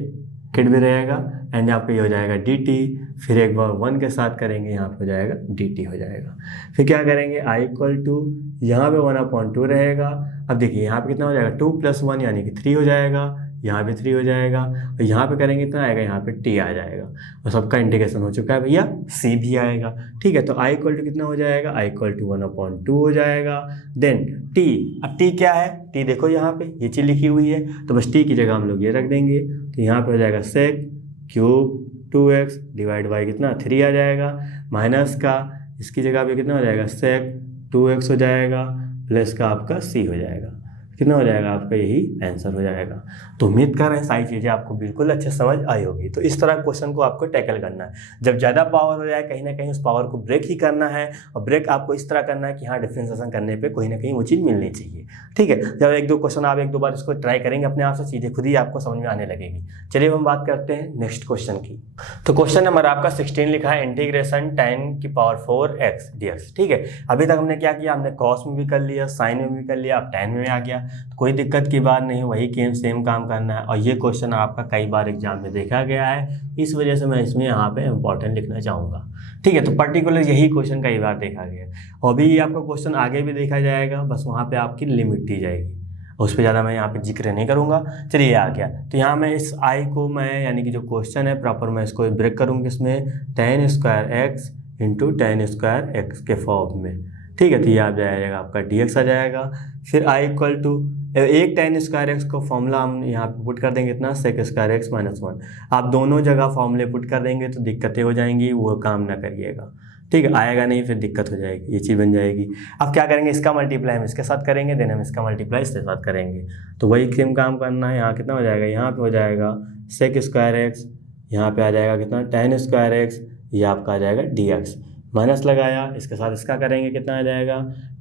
किड भी रहेगा, एंड यहाँ पे ये हो जाएगा dt, फिर एक बार 1 के साथ करेंगे, यहाँ पे हो जाएगा dt हो जाएगा। फिर क्या करेंगे, i इक्वल टू, यहाँ पे 1/2 रहेगा। अब देखिए यहाँ पे कितना हो जाएगा, 2 + 1 यानी कि 3 हो जाएगा, यहाँ पे 3 हो जाएगा, और यहाँ पे करेंगे कितना आएगा, यहाँ पे t आ जाएगा। और सबका इंटीग्रेशन हो चुका है भैया, c भी आएगा। ठीक है। तो i इक्वल टू कितना हो जाएगा, i इक्वल टू 1/2 हो जाएगा। देन t, अब t क्या है, t देखो यहाँ पे ये चीज़ लिखी हुई है, तो बस t की जगह हम लोग ये रख देंगे। तो यहाँ पे हो जाएगा sec cube 2x divide by कितना 3 आ जाएगा, माइनस का इसकी जगह पे कितना हो जाएगा, sec 2x हो जाएगा, प्लस का आपका c हो जाएगा। कितना हो जाएगा, आपका यही आंसर हो जाएगा। तो उम्मीद कर रहे हैं सारी चीज़ें आपको बिल्कुल अच्छे समझ आई होगी। तो इस तरह क्वेश्चन को आपको टैकल करना है। जब ज़्यादा पावर हो जाए कहीं ना कहीं उस पावर को ब्रेक ही करना है, और ब्रेक आपको इस तरह करना है कि हाँ डिफरेंशिएशन करने पे कहीं ना कहीं वो चीज़ मिलनी चाहिए। ठीक है। जब 1-2 क्वेश्चन आप 1-2 बार इसको ट्राई करेंगे अपने आप से चीज़ें खुद ही आपको समझ में आने लगेगी। चलिए हम बात करते हैं नेक्स्ट क्वेश्चन की। तो क्वेश्चन नंबर आपका 16 लिखा है, इंटीग्रेशन tan की पावर 4x dx। ठीक है। अभी तक हमने क्या किया, हमने कॉस में भी कर लिया, साइन में भी कर लिया, अब tan में आ गया। तो कोई दिक्कत की बात नहीं, वही सेम काम करना है। और ये क्वेश्चन आपका कई बार एग्जाम में देखा गया है, इस वजह से मैं इसमें यहाँ पे इंपॉर्टेंट लिखना चाहूँगा। ठीक है। तो पर्टिकुलर यही क्वेश्चन कई बार देखा गया, और भी आपका क्वेश्चन आगे भी देखा जाएगा, बस वहाँ पे आपकी लिमिट दी जाएगी, उस पर ज़्यादा मैं यहाँ पे जिक्र नहीं करूँगा। चलिए आ गया। तो यहाँ मैं इस आई को मैं यानी कि जो क्वेश्चन है प्रॉपर मैं इसको ब्रेक करूँगा, इसमें tan square x into ten square x के फॉर्म में। ठीक है, तो ये आ जाएगा आपका dx आ जाएगा। फिर i इक्वल टू एक टेन स्क्वायर एक्स को फॉर्मूला हम यहाँ पे पुट कर देंगे इतना सेक स्क्वायर एक्स माइनस 1। आप दोनों जगह फॉर्मूले पुट कर देंगे तो दिक्कतें हो जाएंगी, वो काम ना करिएगा। ठीक है, आएगा नहीं फिर दिक्कत हो जाएगी, ये चीज़ बन जाएगी। अब क्या करेंगे, इसका मल्टीप्लाई हम इसके साथ करेंगे, देन हम इसका मल्टीप्लाई इसके साथ करेंगे। तो वही सेम काम करना है। यहाँ कितना हो जाएगा, यहाँ पे हो जाएगा सेक स्क्वायर एक्स, यहाँ पे आ जाएगा कितना टेन स्क्वायर एक्स, ये आपका आ जाएगा dx। माइनस लगाया, इसके साथ इसका करेंगे, कितना आ जाएगा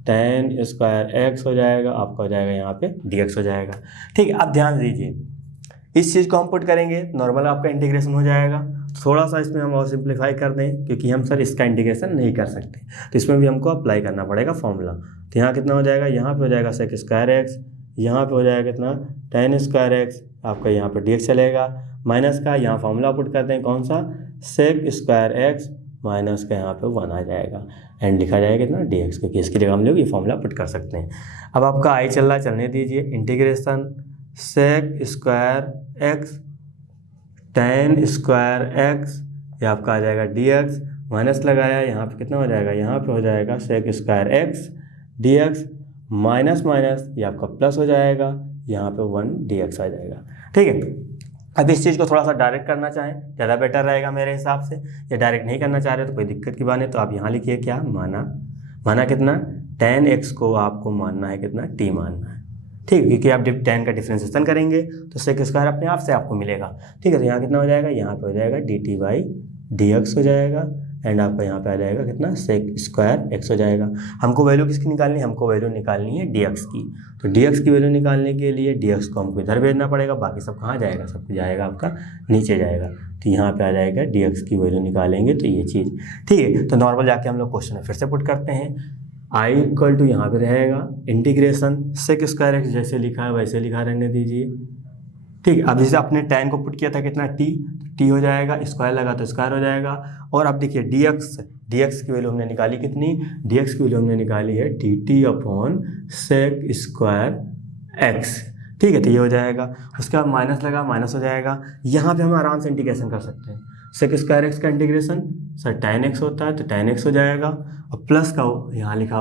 टेन स्क्वायर एक्स हो जाएगा, आपका हो जाएगा यहाँ पे dx हो जाएगा। ठीक है, अब ध्यान दीजिए, इस चीज़ को हम पुट करेंगे, नॉर्मल आपका इंटीग्रेशन हो जाएगा। थोड़ा सा इसमें हम और सिंप्लीफाई कर दें, क्योंकि हम सर इसका इंटीग्रेशन नहीं कर सकते, तो इसमें भी हमको अप्लाई करना पड़ेगा फॉर्मूला। तो यहाँ कितना हो जाएगा, यहाँ पे हो जाएगा सेक स्क्वायर एक्स, यहाँ पे हो जाएगा कितना टेन स्क्वायर एक्स, आपका यहाँ पे dx चलेगा। माइनस का यहाँ फॉर्मूला पुट करते हैं, कौन सा, सेक स्क्वायर एक्स माइनस का यहाँ पे 1 आ जाएगा, एंड लिखा जाएगा कितना dx, क्योंकि इसकी जगह हम लोग ये फॉर्मूला पुट कर सकते हैं। अब आपका आई चल रहा है, चलने दीजिए। Integration sec square x tan square x, ये आपका आ जाएगा dx। माइनस लगाया, यहाँ पे कितना हो जाएगा, यहाँ पे हो जाएगा sec square x dx, minus minus ये आपका प्लस हो जाएगा, यहाँ पे 1 dx आ जाएगा। ठीक है, अब इस चीज़ को थोड़ा सा डायरेक्ट करना चाहें ज़्यादा बेटर रहेगा मेरे हिसाब से, या डायरेक्ट नहीं करना चाह रहे तो कोई दिक्कत की बात नहीं, तो आप यहाँ लिखिए क्या, माना कितना टेन एक्स को आपको मानना है कितना t मानना है। ठीक, क्योंकि आप जब टेन का डिफ्रेंसिएशन करेंगे तो सेक स्क्वायर अपने आप से आपको मिलेगा। ठीक है, तो यहाँ कितना हो जाएगा, यहाँ पे हो जाएगा dt बाई dx हो जाएगा, एंड आपका यहाँ पे आ जाएगा कितना सेक स्क्वायर एक्स हो जाएगा। हमको वैल्यू किसकी निकालनी है, हमको वैल्यू निकालनी है dx की। तो dx की वैल्यू निकालने के लिए dx को हमको इधर भेजना पड़ेगा, बाकी सब कहाँ जाएगा, सब कुछ जाएगा आपका नीचे जाएगा। तो यहाँ पे आ जाएगा dx की वैल्यू निकालेंगे तो ये चीज़। ठीक है, तो नॉर्मल जाके हम लोग क्वेश्चन में फिर से पुट करते हैं। आई इक्वल टू यहाँ पे रहेगा इंटीग्रेशन सेक स्क्वायर एक्स, जैसे लिखा है वैसे लिखा रहने दीजिए। ठीक है, अब जैसे अपने टेन को पुट किया था कितना t हो जाएगा, स्क्वायर लगा तो स्क्वायर हो जाएगा। और अब देखिए dx की वैल्यू हमने निकाली कितनी, dx की वैल्यू हमने निकाली है dt upon sec square x. ठीक है, तो ये हो जाएगा। उसके बाद माइनस लगा, माइनस हो जाएगा। यहाँ पे हम आराम से इंटीग्रेशन कर सकते हैं। सेक स्क्वायर एक्स का इंटीग्रेशन सर tan x होता है तो tan x हो जाएगा, और प्लस का यहाँ लिखा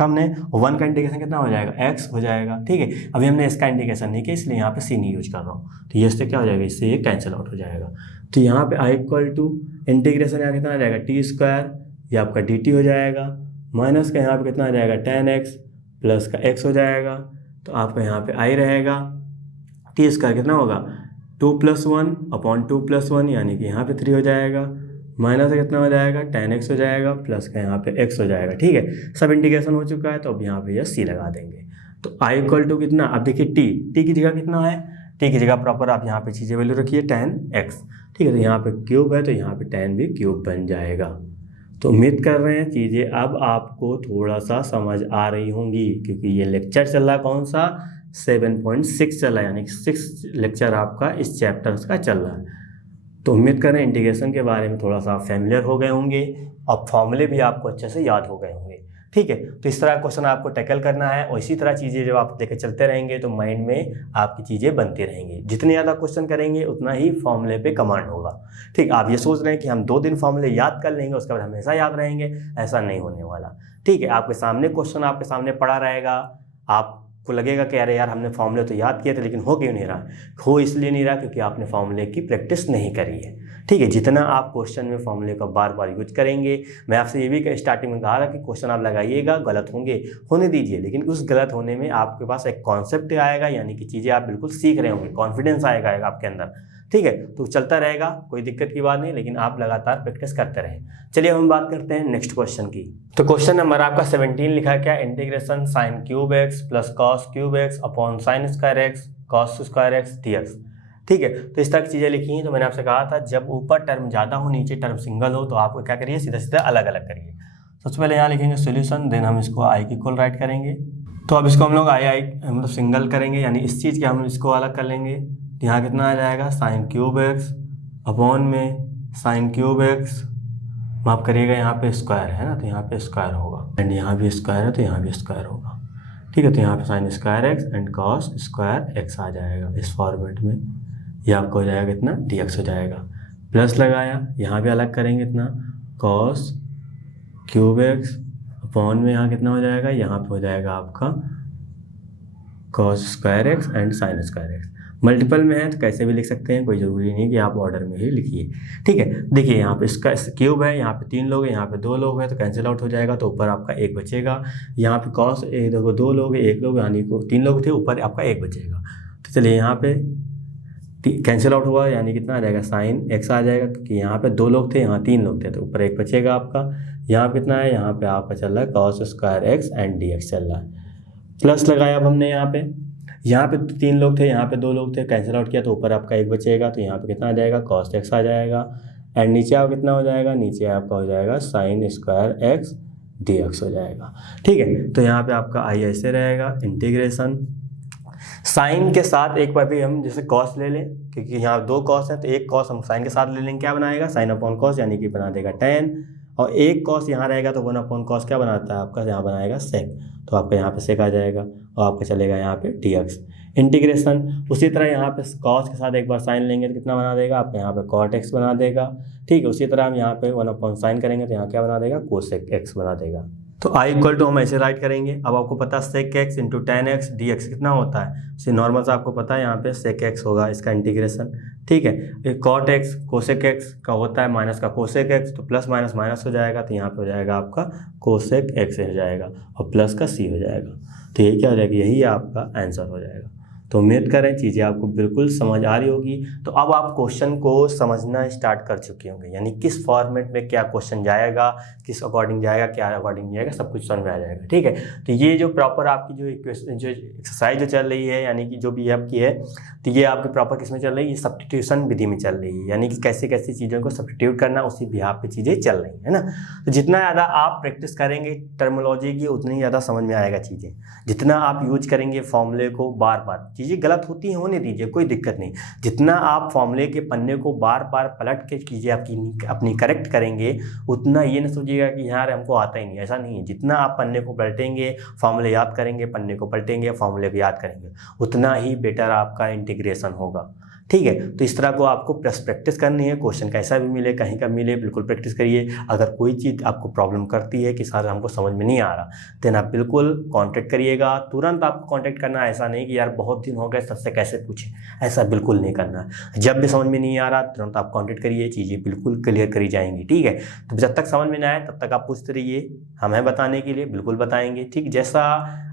हमने 1 का इंटीग्रेशन कितना हो जाएगा, x हो जाएगा। ठीक है, अभी हमने इसका इंटीग्रेशन नहीं किया इसलिए यहाँ पे c नहीं यूज कर रहा हूँ, तो ये इससे क्या हो जाएगा, इससे ये कैंसिल आउट हो जाएगा। तो यहाँ पे आई इक्वल टू इंटीग्रेशन यहाँ कितना आ जाएगा t स्क्वायर, ये आपका dt हो जाएगा, माइनस का यहाँ पे कितना आ जाएगा tan x, प्लस का x हो जाएगा। तो आपका यहाँ पे आई रहेगा, t स्क्वायर कितना होगा 2 + 1 अपॉन 2 + 1, यानी कि यहाँ पे 3 हो जाएगा, माइनस का कितना हो जाएगा tan x हो जाएगा, प्लस का यहाँ पे x हो जाएगा। ठीक है, सब इंटीग्रेशन हो चुका है, तो अब यहाँ पे यह c लगा देंगे। तो i इक्वल टू कितना, अब देखिए t की जगह कितना है, t की जगह प्रॉपर आप यहाँ पे चीज़ें वैल्यू रखिए tan x। ठीक है, तो यहाँ पे क्यूब है तो यहाँ पे tan भी क्यूब बन जाएगा। तो उम्मीद कर रहे हैं चीज़ें अब आपको थोड़ा सा समझ आ रही होंगी, क्योंकि ये लेक्चर चल रहा कौन सा 7.6 चल रहा है, यानी कि 6 लेक्चर आपका इस चैप्टर्स का चल रहा है। तो उम्मीद करें इंटीग्रेशन के बारे में थोड़ा सा फैमिलियर हो गए होंगे, अब फॉर्मूले भी आपको अच्छे से याद हो गए होंगे। ठीक है, तो इस तरह क्वेश्चन आपको टैकल करना है, और इसी तरह चीज़ें जब आप लेकर चलते रहेंगे तो माइंड में आपकी चीज़ें बनती रहेंगी। जितने ज़्यादा क्वेश्चन करेंगे उतना ही फॉर्मूले पे कमांड होगा। ठीक, आप ये सोच रहे हैं कि हम 2 दिन फॉर्मूले याद कर लेंगे उसके बाद हमेशा याद रहेंगे, ऐसा नहीं होने वाला। ठीक है, आपके सामने क्वेश्चन आपके सामने पड़ा रहेगा, आपको लगेगा कि अरे यार हमने फॉर्मूले तो याद किए थे लेकिन हो क्यों नहीं रहा, हो इसलिए नहीं रहा क्योंकि आपने फॉर्मूले की प्रैक्टिस नहीं करी है। ठीक है, जितना आप क्वेश्चन में फॉर्मूले का बार बार यूज करेंगे, मैं आपसे ये भी स्टार्टिंग में कहा था कि क्वेश्चन आप लगाइएगा, गलत होंगे होने दीजिए, लेकिन उस गलत होने में आपके पास एक कॉन्सेप्ट आएगा, यानी कि चीज़ें आप बिल्कुल सीख रहे होंगे, कॉन्फिडेंस आएगा आपके अंदर। ठीक है, तो चलता रहेगा, कोई दिक्कत की बात नहीं, लेकिन आप लगातार प्रैक्टिस करते रहें। चलिए हम बात करते हैं नेक्स्ट क्वेश्चन की। तो क्वेश्चन नंबर आपका 17 लिखा है क्या, integration sine cube x plus cos cube x upon sine square x cos square x dx। ठीक है, तो इस तरह की चीज़ें लिखी हैं। तो मैंने आपसे कहा था जब ऊपर टर्म ज़्यादा हो नीचे टर्म सिंगल हो तो आप क्या करिए, सीधा सीधा अलग अलग करिए। सबसे पहले यहाँ लिखेंगे सोल्यूशन, देन हम इसको आई की इक्वल राइट करेंगे। तो अब इसको हम लोग आई मतलब सिंगल करेंगे, यानी इस चीज़ के हम इसको अलग कर लेंगे। यहाँ कितना आ जाएगा साइन क्यूब एक्स अपॉन में साइन क्यूब एक्स, माफ करिएगा यहाँ पे स्क्वायर है ना, तो यहाँ पे स्क्वायर होगा, एंड यहाँ भी स्क्वायर है तो यहाँ भी स्क्वायर होगा। ठीक है, तो यहाँ पे sine square x and cos square x आ जाएगा इस फॉर्मेट में। ये आपको हो जाएगा कितना dx हो जाएगा, प्लस लगाया, यहाँ भी अलग करेंगे इतना कॉस क्यूब एक्स अपॉन में यहाँ कितना हो जाएगा, यहाँ पे हो जाएगा आपका cos square x and sign square x. Multiple में है तो कैसे भी लिख सकते हैं, कोई ज़रूरी नहीं कि आप ऑर्डर में ही लिखिए। ठीक है, देखिए यहाँ पे इसका क्यूब है, यहाँ पे 3 लोग हैं, यहाँ पे 2 लोग हैं, तो कैंसिल आउट हो जाएगा, तो ऊपर आपका 1 बचेगा। यहाँ पे कॉस देखो 2 लोग 1 लोग यानी को 3 लोग थे, ऊपर आपका 1 बचेगा। तो चलिए यहाँ पे कैंसिल आउट हुआ यानी कितना आ जाएगा, साइन एक्स आ जाएगा, क्योंकि यहाँ पे 2 लोग थे, यहाँ 3 लोग थे, तो ऊपर 1 बचेगा आपका। यहाँ पे कितना है, यहाँ पे आपका चल रहा है cos square x and D x चल रहा है। प्लस लगाया अब हमने यहाँ पे 3 लोग थे, यहाँ पे 2 लोग थे, कैंसिल आउट किया तो ऊपर आपका 1 बचेगा, तो यहाँ पे कितना आ जाएगा, कॉस एक्स आ जाएगा। एंड नीचे आप कितना हो जाएगा, नीचे आपका हो जाएगा sign square x d x हो जाएगा। ठीक है, तो यहाँ पे आपका आई ऐसे रहेगा, इंटीग्रेशन साइन के साथ एक बार भी हम जैसे कॉस ले लें, क्योंकि यहाँ 2 कॉस है तो एक कॉस हम साइन के साथ ले लेंगे, क्या बनाएगा, साइन अपॉन कॉस, यानी कि बना देगा tan, और एक कॉस यहाँ रहेगा तो 1 अपॉन कॉस क्या बनाता है आपका, यहाँ बनाएगा सेक, तो आपका यहाँ पे सेक आ जाएगा, और आपका चलेगा यहाँ पे dx इंटीग्रेशन। उसी तरह यहाँ पे कॉस के साथ एक बार साइन लेंगे तो कितना बना देगा आपका, यहाँ पे कॉट एक्स बना देगा। ठीक है, उसी तरह हम यहाँ पे 1 अपॉन साइन करेंगे तो यहाँ क्या बना देगा, कोसेक एक्स बना देगा। तो आई इक्वल टू हम ऐसे राइट करेंगे। अब आपको पता है sec x into tan x d x कितना होता है, इसे नॉर्मल से आपको पता है, यहाँ पे सेक एक्स होगा इसका इंटीग्रेशन। ठीक है, कॉट एक्स कोसेक एक्स का होता है माइनस का कोसेक एक्स, तो प्लस माइनस माइनस हो जाएगा, तो यहाँ पे हो जाएगा आपका कोसेक एक्स हो जाएगा और प्लस का सी हो जाएगा। तो ये क्या हो जाएगा, यही आपका आंसर हो जाएगा। तो उम्मीद करें चीज़ें आपको बिल्कुल समझ आ रही होगी। तो अब आप क्वेश्चन को समझना स्टार्ट कर चुके होंगे, यानी किस फॉर्मेट में क्या क्वेश्चन जाएगा, किस अकॉर्डिंग जाएगा, क्या अकॉर्डिंग जाएगा, सब कुछ समझ में आ जाएगा। ठीक है, तो ये जो प्रॉपर आपकी जो एक्सरसाइज जो चल रही है, यानी कि जो भी आपकी है, तो ये आपकी प्रॉपर किस में चल रही है, ये सब्स्टिट्यूशन विधि में चल रही है, यानी कि कैसे कैसी चीज़ों को सब्स्टिट्यूट करना, उसी बिहाफ पे चीज़ें चल रही है ना। तो जितना ज़्यादा आप प्रैक्टिस करेंगे टर्मोलॉजी की, उतनी ही ज़्यादा समझ में आएगा चीज़ें। जितना आप यूज करेंगे फॉर्मूले को बार बार, चीज़ें गलत होती हैं होने दीजिए, कोई दिक्कत नहीं। जितना आप फॉर्मूले के पन्ने को बार बार पलट के चीज़ें अपनी करेक्ट करेंगे, उतना ये न सोचिएगा कि यार हमको आता ही नहीं, ऐसा नहीं है। जितना आप पन्ने को पलटेंगे, फॉर्मूले याद करेंगे, पन्ने को पलटेंगे, फॉर्मूले को याद करेंगे, उतना ही बेटर आपका इंटीग्रेशन होगा। ठीक है, तो इस तरह को आपको प्लस प्रैक्टिस करनी है। क्वेश्चन कैसा भी मिले, कहीं का मिले, बिल्कुल प्रैक्टिस करिए। अगर कोई चीज़ आपको प्रॉब्लम करती है कि सर हमको समझ में नहीं आ रहा, देन आप बिल्कुल कांटेक्ट करिएगा। तुरंत आपको कांटेक्ट करना, ऐसा नहीं कि यार बहुत दिन हो गए सर से कैसे पूछें, ऐसा बिल्कुल नहीं करना है। जब भी समझ में नहीं आ रहा तुरंत आप कांटेक्ट करिए, चीज़ें बिल्कुल क्लियर करी जाएंगी। ठीक है, तो जब तक समझ में ना आए तब तक आप पूछते रहिए, हमें बताने के लिए बिल्कुल बताएंगे। ठीक, जैसा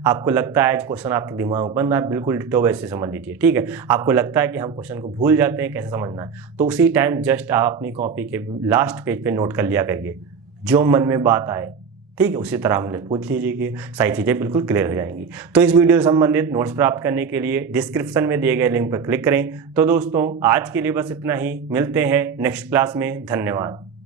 आपको लगता है क्वेश्चन आपके दिमाग में बन रहा है, बिल्कुल डिटो वैसे समझ लीजिए। ठीक है, आपको लगता है कि हम क्वेश्चन को भूल जाते हैं, कैसे समझना है, तो उसी टाइम जस्ट आप अपनी कॉपी के लास्ट पेज पे नोट कर लिया करिए, जो मन में बात आए। ठीक है, उसी तरह हमने पूछ लीजिए कि सारी चीज़ें बिल्कुल क्लियर हो जाएंगी। तो इस वीडियो से संबंधित नोट्स प्राप्त करने के लिए डिस्क्रिप्शन में दिए गए लिंक पर क्लिक करें। तो दोस्तों आज के लिए बस इतना ही, मिलते हैं नेक्स्ट क्लास में। धन्यवाद।